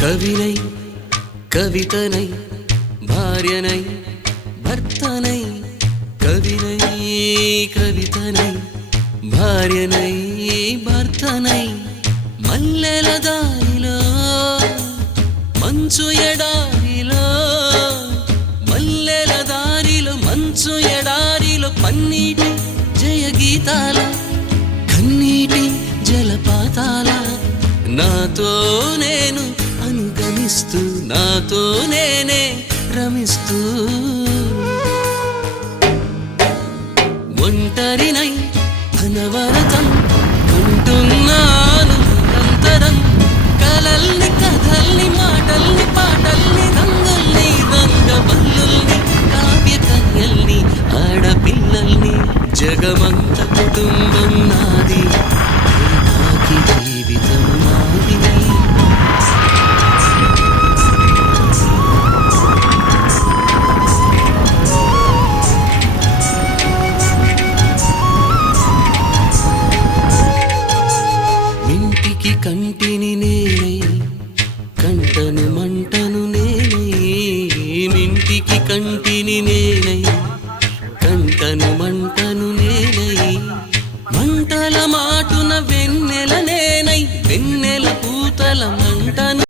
కవినై కవితనై భార్యనై భర్తనై కవినై కవితనై భార్యనై భర్తనై మల్లెల దారిలో మంచు ఎడారిలో మల్లెల దారిలో మంచు ఎడారిలో పన్నీటి జయ గీతాల కన్నీటి జలపాతాల నాతో నేను అనుగమిస్తూ నాతో నేనే రమిస్తూ ఒంటరినై అనవరతం కంటున్నాను నిరంతరం కలల్ని కథల్ని మాటల్ని పాటల్ని రంగుల్ని రంగవల్లుల్ని కావ్య కన్యల్ని ఆడపిల్లల్ని జగమంత కుటుంబం నాది ఏకాకి జీవితం నాది ఇంటికి కంటిని నేనై కంటను మంటను నేనై ఇంటికి కంటిని నేనై కంటను మంట